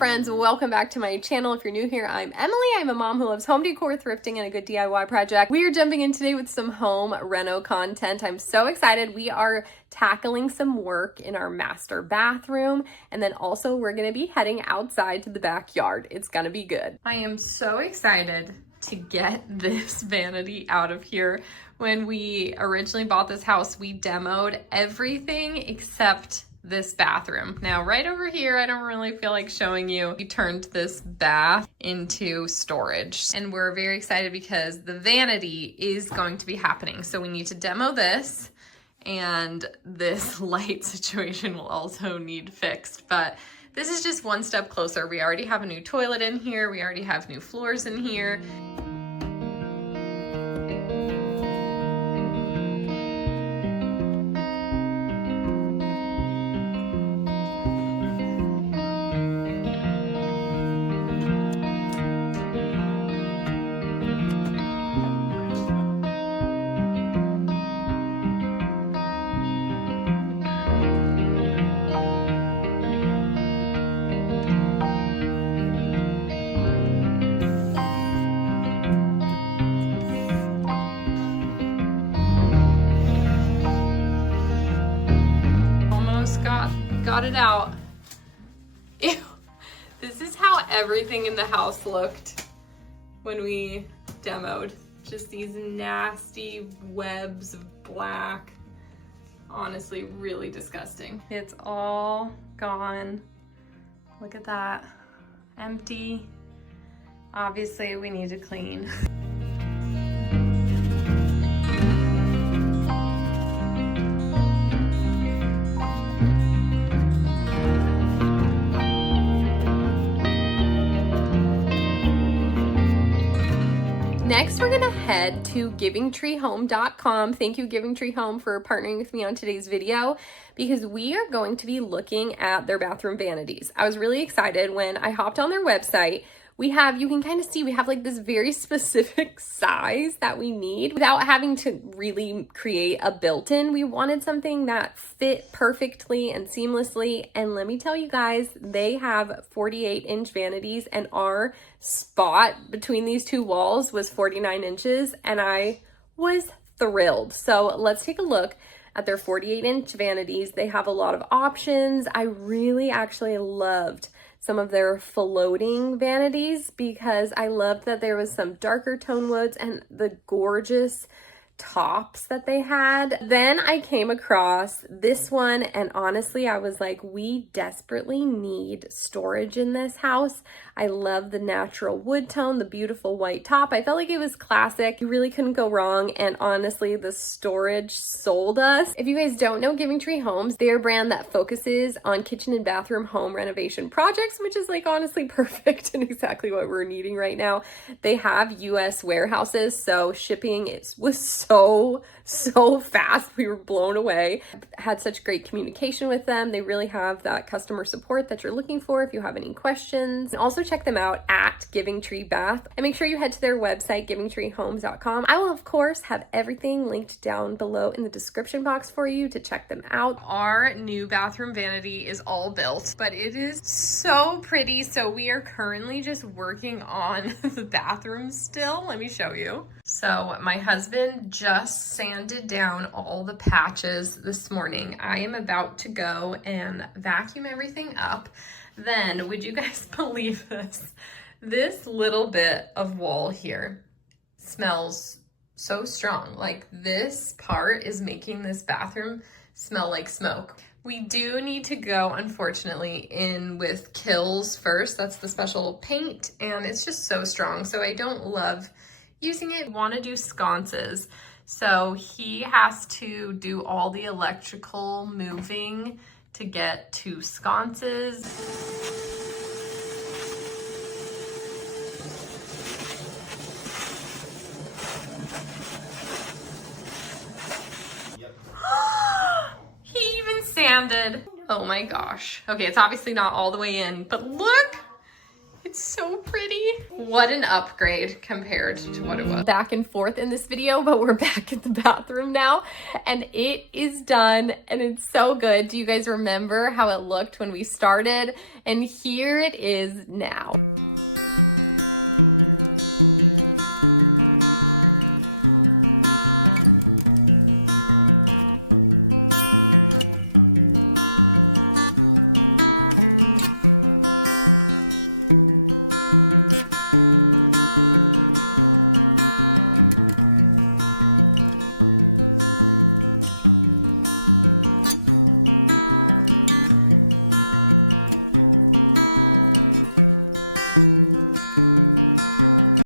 friends, welcome back to my channel. If you're new here, I'm Emily. I'm a mom who loves home decor, thrifting, and a good DIY project. We are jumping in today with some home reno content. I'm so excited. We are tackling some work in our master bathroom, and then also we're gonna be heading outside to the backyard. It's gonna be good. I am so excited to get this vanity out of here. When we originally bought this house, we demoed everything except this bathroom. Now, right over here, I don't really feel like showing you. We turned this bath into storage, and we're very excited because the vanity is going to be happening. So we need to demo this, and this light situation will also need fixed, but this is just one step closer. We already have a new toilet in here. We already have new floors in here. Got it out. Ew. This is how everything in the house looked when we demoed. Just these nasty webs of black. Honestly, really disgusting. It's all gone. Look at that. Empty. Obviously, we need to clean. Next, we're gonna head to GivingTreeHome.com. Thank you, GivingTreeHome, for partnering with me on today's video because we are going to be looking at their bathroom vanities. I was really excited when I hopped on their website. You can kind of see we have like this very specific size that we need without having to really create a built-in. We wanted something that fit perfectly and seamlessly. And let me tell you guys, they have 48-inch vanities, and our spot between these two walls was 49 inches, and I was thrilled. So let's take a look at their 48-inch vanities. They have a lot of options. I really actually loved some of their floating vanities because I loved that there was some darker tone woods and the gorgeous tops that they had. Then I came across this one, and honestly, I was like, we desperately need storage in this house. I love the natural wood tone, the beautiful white top. I felt like it was classic. You really couldn't go wrong, and honestly, the storage sold us. If you guys don't know GivingTree Homes, they're a brand that focuses on kitchen and bathroom home renovation projects, which is like honestly perfect and exactly what we're needing right now. They have US warehouses, so shipping was so fast. We were blown away. Had such great communication with them. They really have that customer support that you're looking for if you have any questions. And also check them out at GivingTree Bath, and make sure you head to their website, GivingTreeHomes.com. I will of course have everything linked down below in the description box for you to check them out. Our new bathroom vanity is all built, but it is so pretty. So we are currently just working on the bathroom still. Let me show you. So my husband just sanded down all the patches this morning. I am about to go and vacuum everything up. Then, would you guys believe this? This little bit of wall here smells so strong. Like, this part is making this bathroom smell like smoke. We do need to go, unfortunately, in with Kills first. That's the special paint, and it's just so strong. So I don't love using it. Want to do sconces. So he has to do all the electrical moving to get to sconces. He even sanded. Oh my gosh. Okay, it's obviously not all the way in, but look, It's so pretty. What an upgrade compared to what it was. Back and forth in this video, but we're back in the bathroom now and it is done and it's so good. Do you guys remember how it looked when we started? And here it is now.